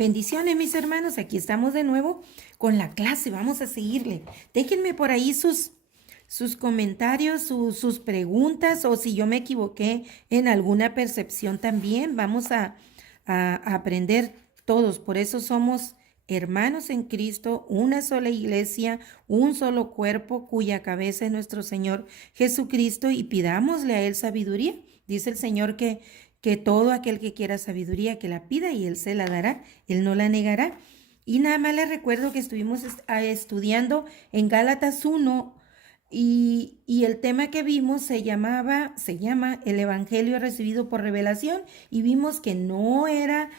Bendiciones, mis hermanos. Aquí estamos de nuevo con la clase. Vamos a seguirle. Déjenme por ahí sus comentarios, sus preguntas, o si yo me equivoqué en alguna percepción también. Vamos a aprender todos. Por eso somos hermanos en Cristo, una sola iglesia, un solo cuerpo, cuya cabeza es nuestro Señor Jesucristo, y pidámosle a Él sabiduría. Dice el Señor que todo aquel que quiera sabiduría, que la pida y Él se la dará, Él no la negará. Y nada más les recuerdo que estuvimos estudiando en Gálatas 1 y el tema que vimos se llama el Evangelio recibido por revelación, y vimos que no era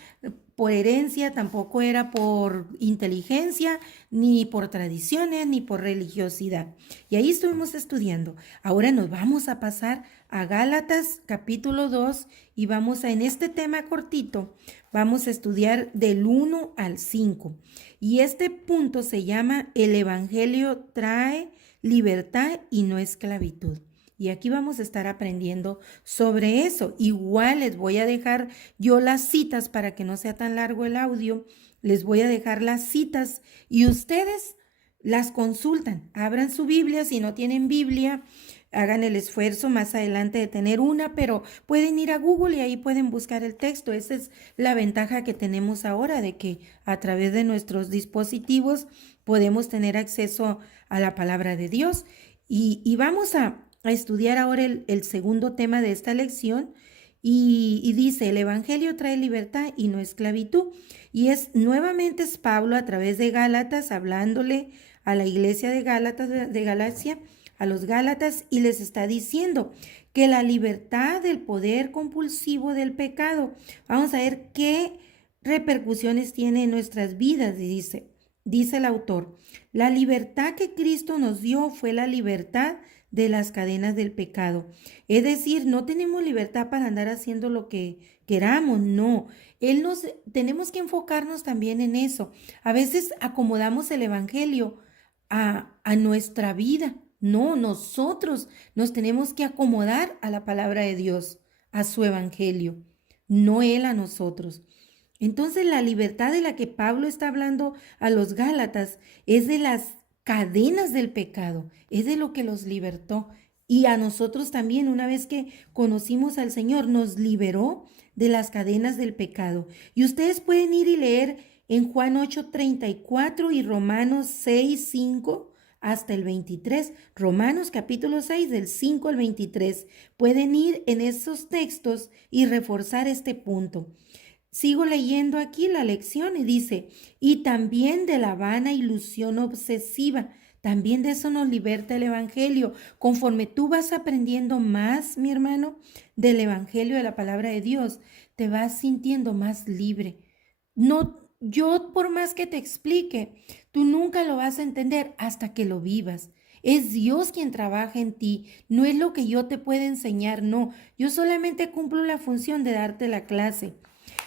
por herencia, tampoco era por inteligencia, ni por tradiciones, ni por religiosidad. Y ahí estuvimos estudiando. Ahora nos vamos a pasar a Gálatas capítulo 2 y vamos en este tema cortito, vamos a estudiar del 1 al 5. Y este punto se llama El Evangelio trae libertad y no esclavitud. Y aquí vamos a estar aprendiendo sobre eso. Igual les voy a dejar yo las citas para que no sea tan largo el audio. Les voy a dejar las citas y ustedes las consultan. Abran su Biblia. Si no tienen Biblia, hagan el esfuerzo más adelante de tener una, pero pueden ir a Google y ahí pueden buscar el texto. Esa es la ventaja que tenemos ahora, de que a través de nuestros dispositivos podemos tener acceso a la palabra de Dios. Y vamos a estudiar ahora el segundo tema de esta lección. Y dice, el Evangelio trae libertad y no esclavitud. Y nuevamente es Pablo a través de Gálatas hablándole a la iglesia de Gálatas, de Galacia, a los Gálatas, y les está diciendo que la libertad del poder compulsivo del pecado, vamos a ver qué repercusiones tiene en nuestras vidas. Y dice el autor, la libertad que Cristo nos dio fue la libertad de las cadenas del pecado. Es decir, no tenemos libertad para andar haciendo lo que queramos, no. Tenemos que enfocarnos también en eso. A veces acomodamos el evangelio a nuestra vida. No, nosotros nos tenemos que acomodar a la palabra de Dios, a su evangelio, no Él a nosotros. Entonces, la libertad de la que Pablo está hablando a los Gálatas es de las cadenas del pecado, es de lo que los libertó. Y a nosotros también, una vez que conocimos al Señor, nos liberó de las cadenas del pecado. Y ustedes pueden ir y leer en Juan 8:34 y Romanos 6:5 hasta el 23. Romanos capítulo 6 del 5 al 23. Pueden ir en esos textos y reforzar este punto. Sigo leyendo aquí la lección y dice, y también de la vana ilusión obsesiva, también de eso nos liberta el Evangelio. Conforme tú vas aprendiendo más, mi hermano, del Evangelio, de la palabra de Dios, te vas sintiendo más libre. No, yo por más que te explique, tú nunca lo vas a entender hasta que lo vivas. Es Dios quien trabaja en ti, no es lo que yo te pueda enseñar, no. Yo solamente cumplo la función de darte la clase.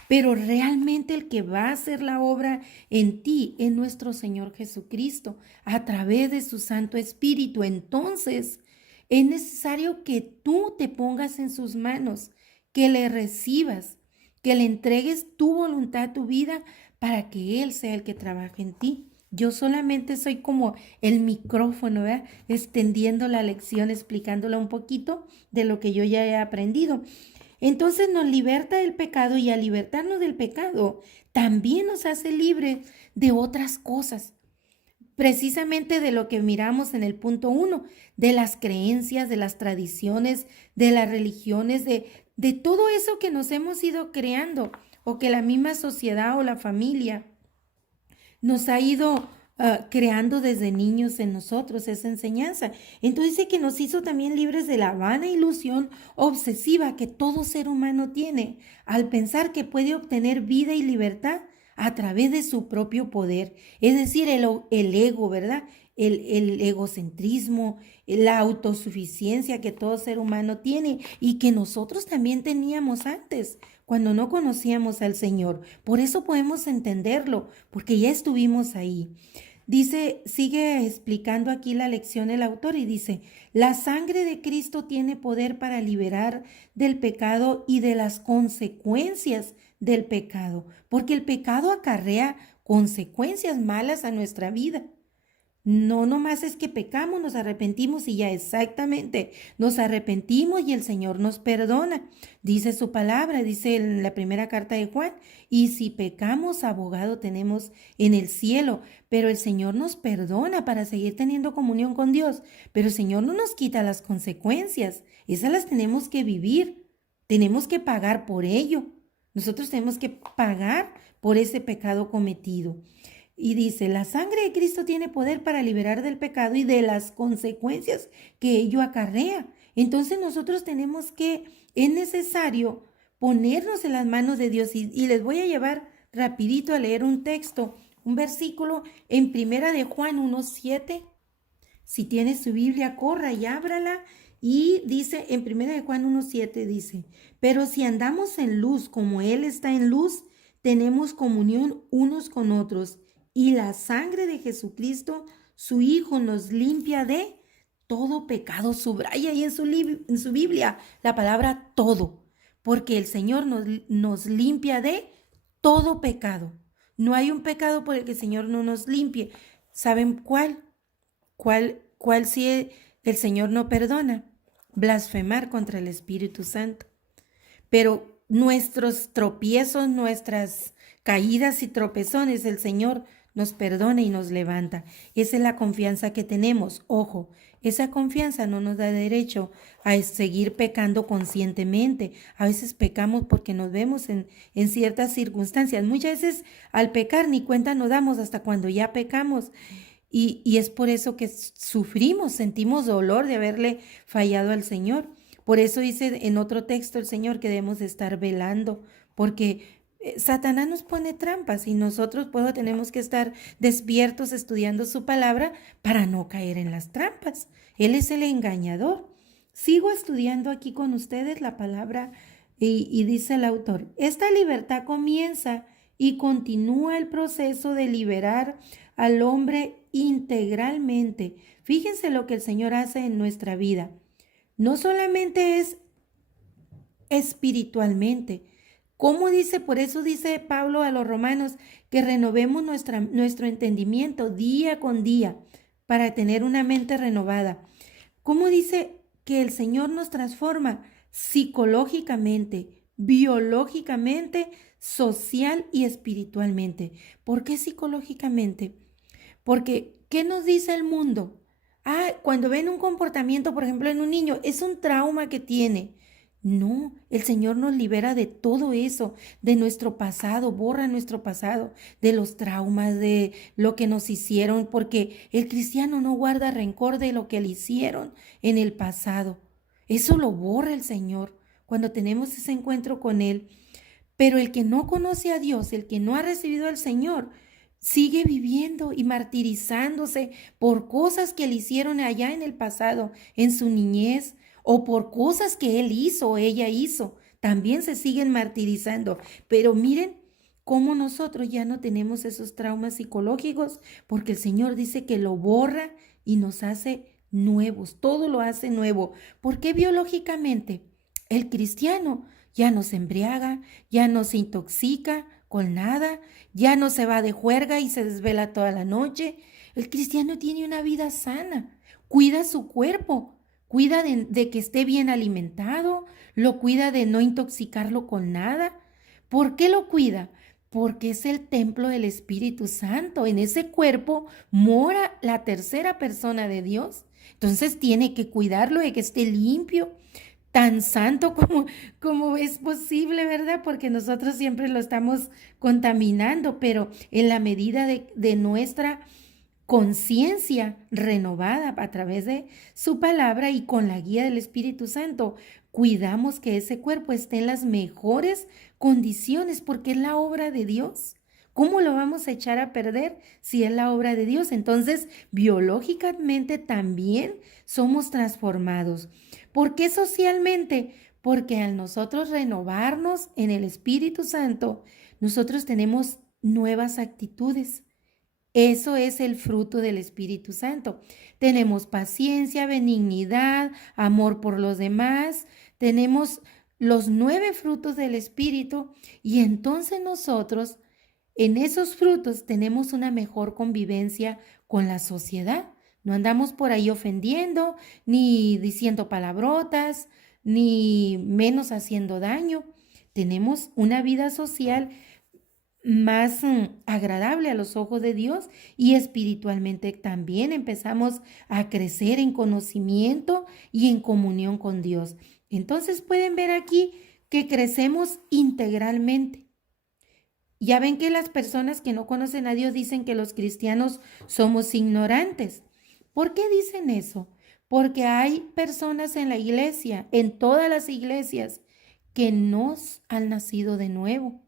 Pero realmente el que va a hacer la obra en ti es nuestro Señor Jesucristo a través de su Santo Espíritu. Entonces, es necesario que tú te pongas en sus manos, que le recibas, que le entregues tu voluntad, tu vida, para que Él sea el que trabaje en ti. Yo solamente soy como el micrófono, ¿verdad? Extendiendo la lección, explicándola un poquito de lo que yo ya he aprendido. Entonces nos liberta del pecado, y al libertarnos del pecado también nos hace libres de otras cosas, precisamente de lo que miramos en el punto 1, de las creencias, de las tradiciones, de las religiones, de todo eso que nos hemos ido creando, o que la misma sociedad o la familia nos ha ido creando desde niños en nosotros esa enseñanza. Entonces dice que nos hizo también libres de la vana ilusión obsesiva que todo ser humano tiene al pensar que puede obtener vida y libertad a través de su propio poder. Es decir, el ego, ¿verdad? El egocentrismo, la autosuficiencia que todo ser humano tiene y que nosotros también teníamos antes, cuando no conocíamos al Señor. Por eso podemos entenderlo, porque ya estuvimos ahí. Dice, sigue explicando aquí la lección el autor y dice, la sangre de Cristo tiene poder para liberar del pecado y de las consecuencias del pecado, porque el pecado acarrea consecuencias malas a nuestra vida. No nomás es que pecamos, nos arrepentimos y ya exactamente, nos arrepentimos y el Señor nos perdona. Dice su palabra, dice en la primera carta de Juan, y si pecamos, abogado tenemos en el cielo, pero el Señor nos perdona para seguir teniendo comunión con Dios, pero el Señor no nos quita las consecuencias, esas las tenemos que vivir, tenemos que pagar por ello. Nosotros tenemos que pagar por ese pecado cometido. Y dice, la sangre de Cristo tiene poder para liberar del pecado y de las consecuencias que ello acarrea. Entonces nosotros tenemos que, es necesario ponernos en las manos de Dios y les voy a llevar rapidito a leer un texto, un versículo en Primera de Juan 1:7. Si tiene su Biblia, corra y ábrala. Y dice en Primera de Juan 1:7 dice, pero si andamos en luz como Él está en luz, tenemos comunión unos con otros y la sangre de Jesucristo, su Hijo, nos limpia de todo pecado. Subraya ahí en su Biblia la palabra todo, porque el Señor nos limpia de todo pecado. No hay un pecado por el que el Señor no nos limpie. ¿Saben cuál? ¿Cuál si el Señor no perdona? Blasfemar contra el Espíritu Santo. Pero nuestros tropiezos, nuestras caídas y tropezones, el Señor nos perdona y nos levanta. Esa es la confianza que tenemos. Ojo, esa confianza no nos da derecho a seguir pecando conscientemente. A veces pecamos porque nos vemos en ciertas circunstancias. Muchas veces al pecar ni cuenta nos damos hasta cuando ya pecamos. Y es por eso que sufrimos, sentimos dolor de haberle fallado al Señor. Por eso dice en otro texto el Señor que debemos estar velando, porque Satanás nos pone trampas y nosotros tenemos que estar despiertos estudiando su palabra para no caer en las trampas. Él es el engañador. Sigo estudiando aquí con ustedes la palabra y dice el autor, esta libertad comienza y continúa el proceso de liberar al hombre integralmente. Fíjense lo que el Señor hace en nuestra vida. No solamente es espiritualmente. ¿Cómo dice? Por eso dice Pablo a los romanos que renovemos nuestro entendimiento día con día para tener una mente renovada. ¿Cómo dice que el Señor nos transforma? Psicológicamente, biológicamente, social y espiritualmente. ¿Por qué psicológicamente? Porque, ¿qué nos dice el mundo? Cuando ven un comportamiento, por ejemplo, en un niño, es un trauma que tiene. No, el Señor nos libera de todo eso, de nuestro pasado, borra nuestro pasado, de los traumas, de lo que nos hicieron, porque el cristiano no guarda rencor de lo que le hicieron en el pasado. Eso lo borra el Señor cuando tenemos ese encuentro con Él. Pero el que no conoce a Dios, el que no ha recibido al Señor, sigue viviendo y martirizándose por cosas que le hicieron allá en el pasado, en su niñez, o por cosas que él hizo o ella hizo. También se siguen martirizando. Pero miren cómo nosotros ya no tenemos esos traumas psicológicos, porque el Señor dice que lo borra y nos hace nuevos, todo lo hace nuevo. ¿Por qué biológicamente? El cristiano ya no se embriaga, ya no se intoxica con nada, ya no se va de juerga y se desvela toda la noche. El cristiano tiene una vida sana, cuida su cuerpo, cuida de que esté bien alimentado, lo cuida de no intoxicarlo con nada. ¿Por qué lo cuida? Porque es el templo del Espíritu Santo. En ese cuerpo mora la tercera persona de Dios. Entonces tiene que cuidarlo de que esté limpio, tan santo como es posible, ¿verdad? Porque nosotros siempre lo estamos contaminando, pero en la medida de nuestra conciencia renovada a través de su palabra y con la guía del Espíritu Santo, cuidamos que ese cuerpo esté en las mejores condiciones porque es la obra de Dios. ¿Cómo lo vamos a echar a perder si es la obra de Dios? Entonces, biológicamente también somos transformados. ¿Por qué socialmente? Porque al nosotros renovarnos en el Espíritu Santo, nosotros tenemos nuevas actitudes. Eso es el fruto del Espíritu Santo. Tenemos paciencia, benignidad, amor por los demás, tenemos los 9 frutos del Espíritu y entonces nosotros en esos frutos tenemos una mejor convivencia con la sociedad. No andamos por ahí ofendiendo, ni diciendo palabrotas, ni menos haciendo daño. Tenemos una vida social más agradable a los ojos de Dios y espiritualmente también empezamos a crecer en conocimiento y en comunión con Dios. Entonces pueden ver aquí que crecemos integralmente. Ya ven que las personas que no conocen a Dios dicen que los cristianos somos ignorantes. ¿Por qué dicen eso? Porque hay personas en la iglesia, en todas las iglesias, que no han nacido de nuevo.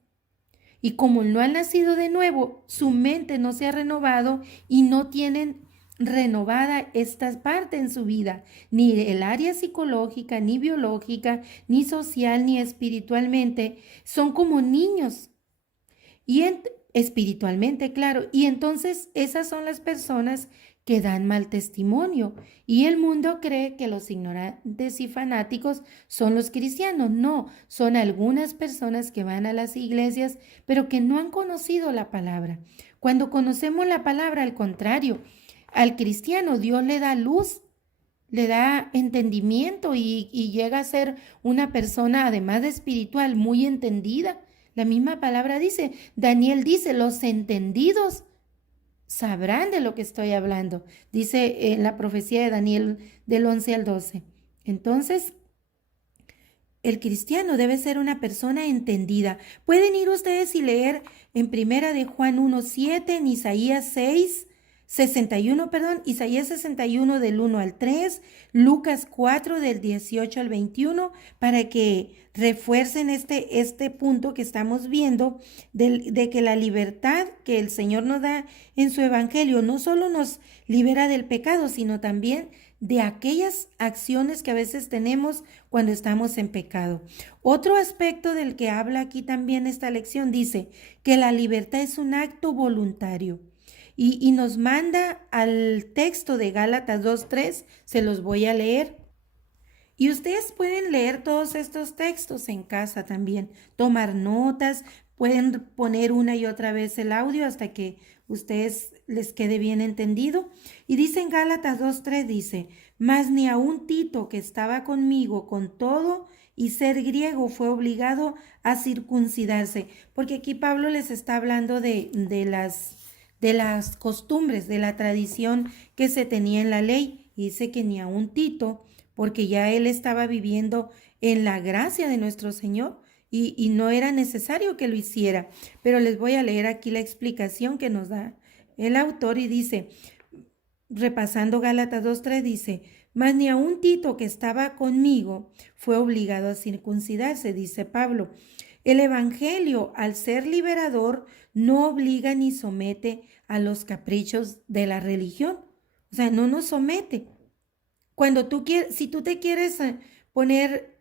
Y como no han nacido de nuevo, su mente no se ha renovado y no tienen renovada esta parte en su vida, ni el área psicológica, ni biológica, ni social, ni espiritualmente. Son como niños y espiritualmente, claro. Y entonces esas son las personas que dan mal testimonio. Y el mundo cree que los ignorantes y fanáticos son los cristianos. No, son algunas personas que van a las iglesias, pero que no han conocido la palabra. Cuando conocemos la palabra, al contrario, al cristiano Dios le da luz, le da entendimiento y llega a ser una persona, además de espiritual, muy entendida. La misma palabra dice, Daniel dice, los entendidos sabrán de lo que estoy hablando. Dice en la profecía de Daniel del 11 al 12. Entonces, el cristiano debe ser una persona entendida. Pueden ir ustedes y leer en Primera de Juan 1:7, en Isaías 61, Isaías 61 del 1 al 3, Lucas 4 del 18 al 21, para que refuercen este punto que estamos viendo de que la libertad que el Señor nos da en su evangelio no solo nos libera del pecado, sino también de aquellas acciones que a veces tenemos cuando estamos en pecado. Otro aspecto del que habla aquí también esta lección dice que la libertad es un acto voluntario. Y nos manda al texto de Gálatas 2:3, se los voy a leer. Y ustedes pueden leer todos estos textos en casa también, tomar notas, pueden poner una y otra vez el audio hasta que ustedes les quede bien entendido. Y dice en Gálatas 2:3, dice, mas ni aun Tito, que estaba conmigo con todo y ser griego, fue obligado a circuncidarse. Porque aquí Pablo les está hablando de las costumbres, de la tradición que se tenía en la ley. Y dice que ni aun Tito, porque ya él estaba viviendo en la gracia de nuestro Señor y no era necesario que lo hiciera. Pero les voy a leer aquí la explicación que nos da el autor y dice, repasando Gálatas 2:3, dice, mas ni aun Tito, que estaba conmigo, fue obligado a circuncidarse, dice Pablo. El evangelio, al ser liberador, no obliga ni somete a los caprichos de la religión. O sea, no nos somete. Cuando tú quieres, si tú te quieres poner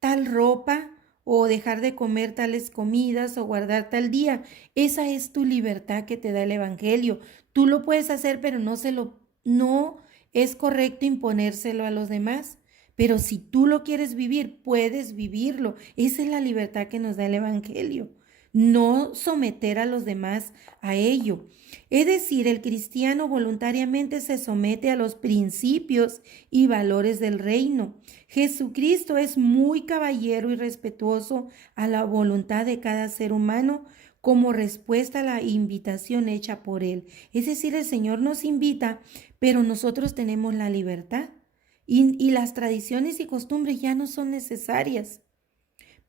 tal ropa o dejar de comer tales comidas o guardar tal día, esa es tu libertad que te da el evangelio. Tú lo puedes hacer, pero no es correcto imponérselo a los demás. Pero si tú lo quieres vivir, puedes vivirlo. Esa es la libertad que nos da el evangelio. No someter a los demás a ello. Es decir, el cristiano voluntariamente se somete a los principios y valores del reino. Jesucristo es muy caballero y respetuoso a la voluntad de cada ser humano como respuesta a la invitación hecha por él. Es decir, el Señor nos invita, pero nosotros tenemos la libertad y las tradiciones y costumbres ya no son necesarias.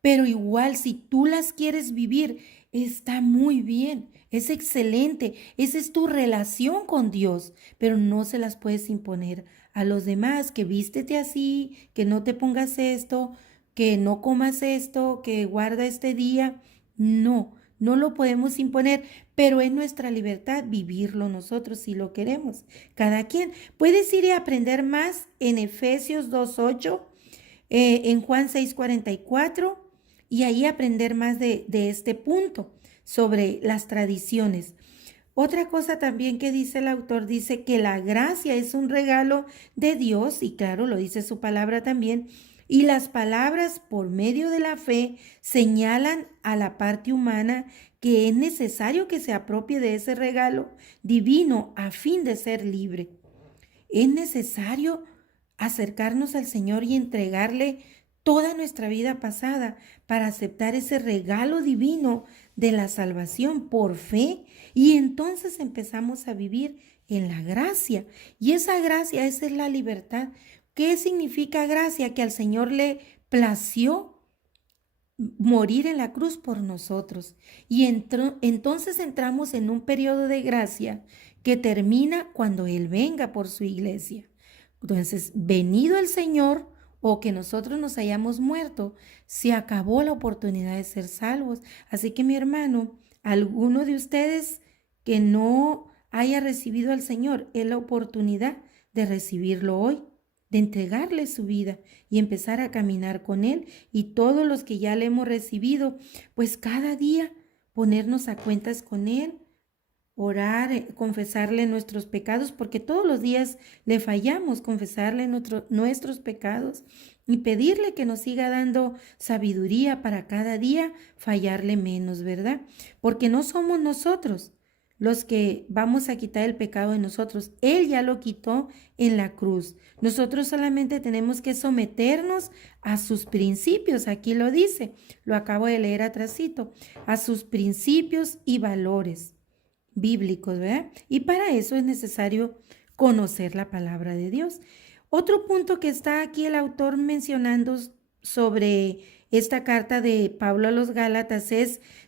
Pero igual, si tú las quieres vivir, está muy bien, es excelente. Esa es tu relación con Dios, pero no se las puedes imponer a los demás, que vístete así, que no te pongas esto, que no comas esto, que guarda este día. No, no lo podemos imponer, pero es nuestra libertad vivirlo nosotros si lo queremos. Cada quien. Puedes ir y aprender más en Efesios 2:8, en Juan 6:44 y ahí aprender más de este punto sobre las tradiciones. Otra cosa también que dice el autor, dice que la gracia es un regalo de Dios, y claro, lo dice su palabra también, Y las palabras por medio de la fe señalan a la parte humana que es necesario que se apropie de ese regalo divino a fin de ser libre. Es necesario acercarnos al Señor y entregarle toda nuestra vida pasada para aceptar ese regalo divino de la salvación por fe, y entonces empezamos a vivir en la gracia. Y esa gracia, esa es la libertad. ¿Qué significa gracia? Que al Señor le plació morir en la cruz por nosotros. Y entonces entramos en un periodo de gracia que termina cuando Él venga por su iglesia. Entonces, venido el Señor o que nosotros nos hayamos muerto, se acabó la oportunidad de ser salvos. Así que mi hermano, alguno de ustedes que no haya recibido al Señor, es la oportunidad de recibirlo hoy, de entregarle su vida y empezar a caminar con Él. Y todos los que ya le hemos recibido, pues cada día ponernos a cuentas con Él, orar, confesarle nuestros pecados, porque todos los días le fallamos, confesarle nuestros pecados y pedirle que nos siga dando sabiduría para cada día fallarle menos, ¿verdad? Porque no somos nosotros los que vamos a quitar el pecado de nosotros. Él ya lo quitó en la cruz. Nosotros solamente tenemos que someternos a sus principios. Aquí lo dice, lo acabo de leer atrasito, a sus principios y valores bíblicos, ¿verdad? Y para eso es necesario conocer la palabra de Dios. Otro punto que está aquí el autor mencionando sobre esta carta de Pablo a los Gálatas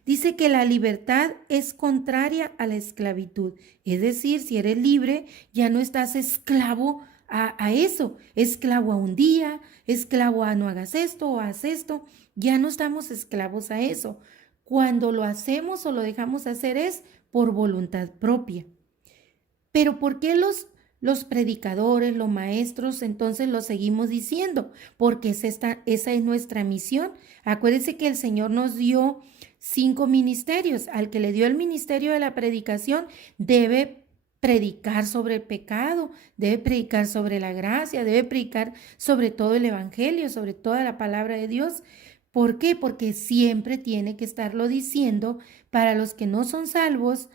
dice que la libertad es contraria a la esclavitud. Es decir, si eres libre, ya no estás esclavo a eso, esclavo a un día, esclavo a no hagas esto o haz esto, ya no estamos esclavos a eso. Cuando lo hacemos o lo dejamos hacer es por voluntad propia. Pero ¿por qué los predicadores, los maestros, entonces lo seguimos diciendo? Porque esa es nuestra misión. Acuérdense que el Señor nos dio 5 ministerios. Al que le dio el ministerio de la predicación, debe predicar sobre el pecado, debe predicar sobre la gracia, debe predicar sobre todo el evangelio, sobre toda la palabra de Dios. ¿Por qué? Porque siempre tiene que estarlo diciendo para los que no son salvos,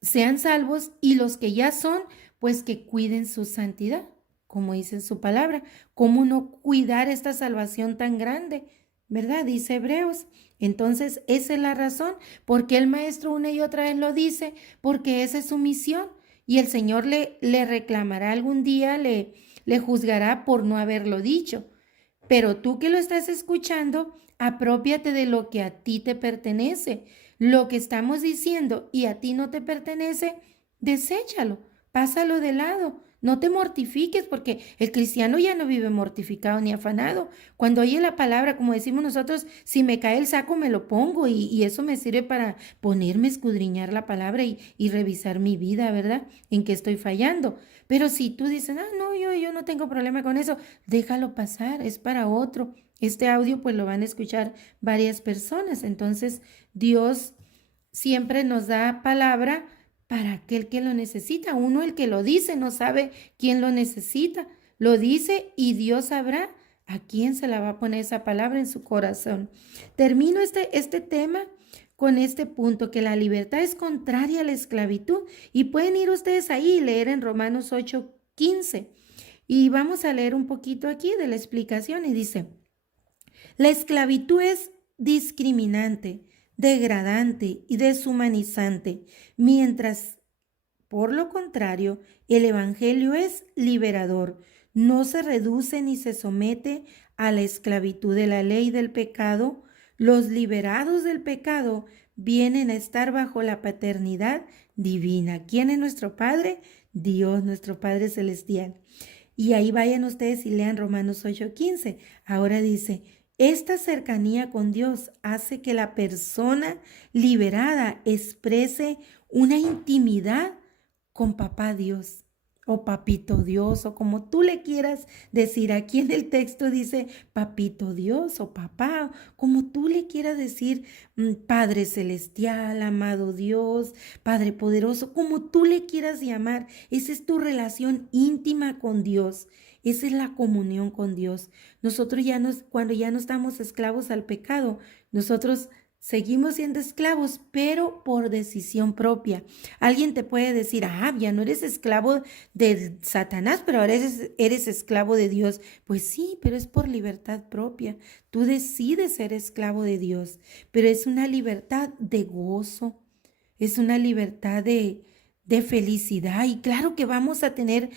sean salvos, y los que ya son, pues que cuiden su santidad, como dice en su palabra. ¿Cómo no cuidar esta salvación tan grande? ¿Verdad? Dice Hebreos. Entonces, esa es la razón, porque el maestro una y otra vez lo dice, porque esa es su misión. Y el Señor le reclamará algún día, le juzgará por no haberlo dicho. Pero tú que lo estás escuchando, aprópiate de lo que a ti te pertenece. Lo que estamos diciendo y a ti no te pertenece, deséchalo, pásalo de lado. No te mortifiques, porque el cristiano ya no vive mortificado ni afanado. Cuando oye la palabra, como decimos nosotros, si me cae el saco me lo pongo, y eso me sirve para ponerme a escudriñar la palabra y revisar mi vida, ¿verdad? En qué estoy fallando. Pero si tú dices, no, yo no tengo problema con eso, déjalo pasar, es para otro. Este audio pues lo van a escuchar varias personas. Entonces Dios siempre nos da palabra para aquel que lo necesita. Uno, el que lo dice, no sabe quién lo necesita. Lo dice y Dios sabrá a quién se la va a poner esa palabra en su corazón. Termino este tema con este punto, que la libertad es contraria a la esclavitud. Y pueden ir ustedes ahí y leer en Romanos 8:15. Y vamos a leer un poquito aquí de la explicación y dice: la esclavitud es discriminante, degradante y deshumanizante, mientras, por lo contrario, el evangelio es liberador. No se reduce ni se somete a la esclavitud de la ley del pecado. Los liberados del pecado vienen a estar bajo la paternidad divina. ¿Quién es nuestro Padre? Dios, nuestro Padre Celestial. Y ahí vayan ustedes y lean Romanos 8:15. Ahora dice: esta cercanía con Dios hace que la persona liberada exprese una intimidad con Papá Dios o Papito Dios, o como tú le quieras decir. Aquí en el texto dice Papito Dios o Papá, como tú le quieras decir, Padre Celestial, amado Dios, Padre Poderoso, como tú le quieras llamar. Esa es tu relación íntima con Dios. Esa es la comunión con Dios. Nosotros cuando ya no estamos esclavos al pecado, nosotros seguimos siendo esclavos, pero por decisión propia. Alguien te puede decir, ya no eres esclavo de Satanás, pero ahora eres esclavo de Dios. Pues sí, pero es por libertad propia. Tú decides ser esclavo de Dios, pero es una libertad de gozo, es una libertad de felicidad. Y claro que vamos a tener,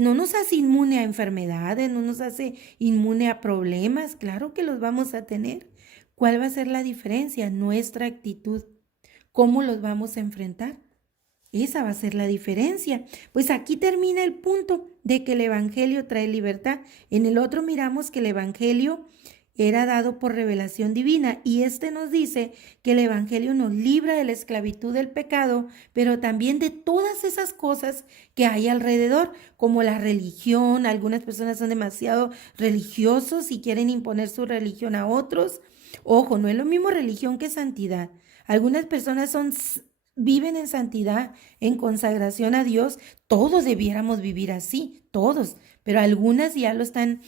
no nos hace inmune a enfermedades, no nos hace inmune a problemas, claro que los vamos a tener. ¿Cuál va a ser la diferencia? Nuestra actitud. ¿Cómo los vamos a enfrentar? Esa va a ser la diferencia. Pues aquí termina el punto de que el Evangelio trae libertad. En el otro miramos que el Evangelio era dado por revelación divina y este nos dice que el Evangelio nos libra de la esclavitud del pecado, pero también de todas esas cosas que hay alrededor, como la religión. Algunas personas son demasiado religiosos y quieren imponer su religión a otros. Ojo, no es lo mismo religión que santidad. Algunas personas viven en santidad, en consagración a Dios. Todos debiéramos vivir así, todos, pero algunas ya lo están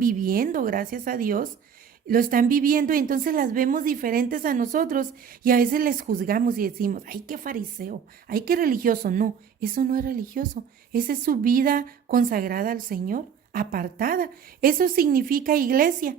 viviendo, gracias a Dios. Lo están viviendo y entonces las vemos diferentes a nosotros y a veces les juzgamos y decimos, ay, qué fariseo, ay, qué religioso. No, eso no es religioso. Esa es su vida consagrada al Señor, apartada. Eso significa iglesia.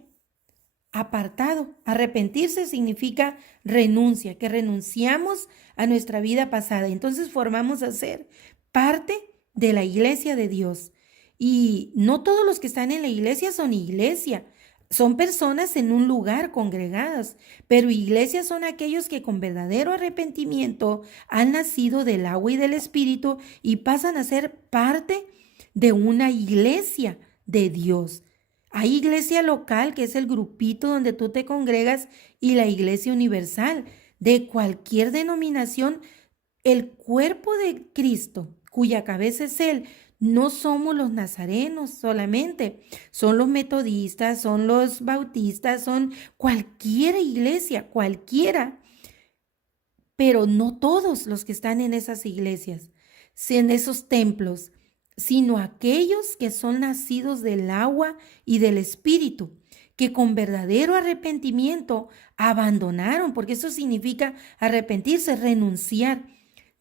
Apartado. Arrepentirse significa renuncia, que renunciamos a nuestra vida pasada. Entonces formamos a ser parte de la iglesia de Dios. Y no todos los que están en la iglesia son iglesia. Son personas en un lugar congregadas, pero iglesias son aquellos que con verdadero arrepentimiento han nacido del agua y del espíritu y pasan a ser parte de una iglesia de Dios. Hay iglesia local, que es el grupito donde tú te congregas, y la iglesia universal, de cualquier denominación, el cuerpo de Cristo, cuya cabeza es Él. No somos los nazarenos solamente, son los metodistas, son los bautistas, son cualquier iglesia, cualquiera, pero no todos los que están en esas iglesias, en esos templos, sino aquellos que son nacidos del agua y del espíritu, que con verdadero arrepentimiento abandonaron, porque eso significa arrepentirse, renunciar,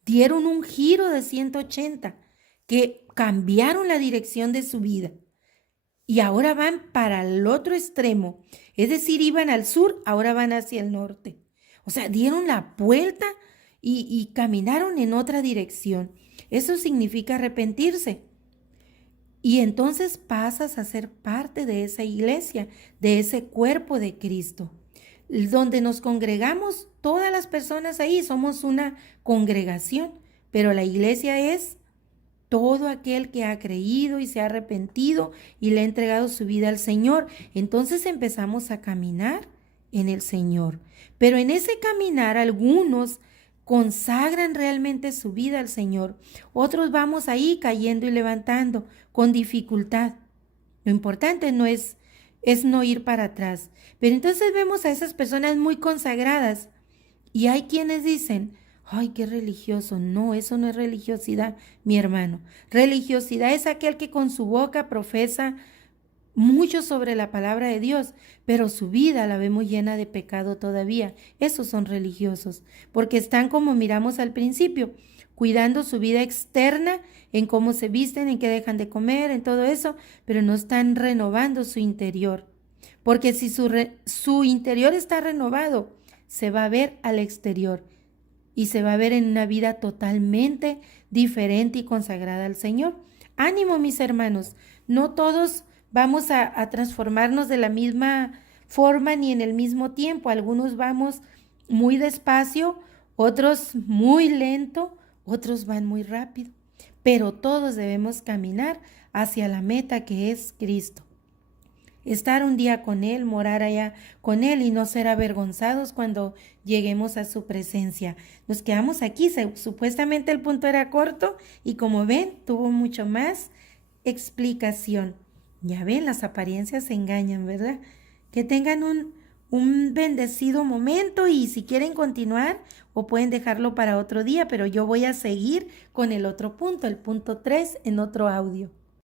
dieron un giro de 180, que cambiaron la dirección de su vida y ahora van para el otro extremo, es decir, iban al sur, ahora van hacia el norte. O sea, dieron la vuelta y caminaron en otra dirección. Eso significa arrepentirse. Y entonces pasas a ser parte de esa iglesia, de ese cuerpo de Cristo, donde nos congregamos todas las personas ahí, somos una congregación, pero la iglesia es todo aquel que ha creído y se ha arrepentido y le ha entregado su vida al Señor. Entonces empezamos a caminar en el Señor. Pero en ese caminar algunos consagran realmente su vida al Señor. Otros vamos ahí cayendo y levantando con dificultad. Lo importante es no ir para atrás. Pero entonces vemos a esas personas muy consagradas y hay quienes dicen, ay, qué religioso. No, eso no es religiosidad, mi hermano. Religiosidad es aquel que con su boca profesa mucho sobre la palabra de Dios, pero su vida la vemos llena de pecado todavía. Esos son religiosos, porque están como miramos al principio, cuidando su vida externa, en cómo se visten, en qué dejan de comer, en todo eso, pero no están renovando su interior. Porque si su interior está renovado, se va a ver al exterior y se va a ver en una vida totalmente diferente y consagrada al Señor. Ánimo, mis hermanos, no todos vamos a transformarnos de la misma forma ni en el mismo tiempo. Algunos vamos muy despacio, otros muy lento, otros van muy rápido, pero todos debemos caminar hacia la meta que es Cristo. Estar un día con Él, morar allá con Él y no ser avergonzados cuando lleguemos a su presencia. Nos quedamos aquí, supuestamente el punto era corto y como ven, tuvo mucho más explicación. Ya ven, las apariencias engañan, ¿verdad? Que tengan un bendecido momento y si quieren continuar o pueden dejarlo para otro día, pero yo voy a seguir con el otro punto, el punto 3 en otro audio.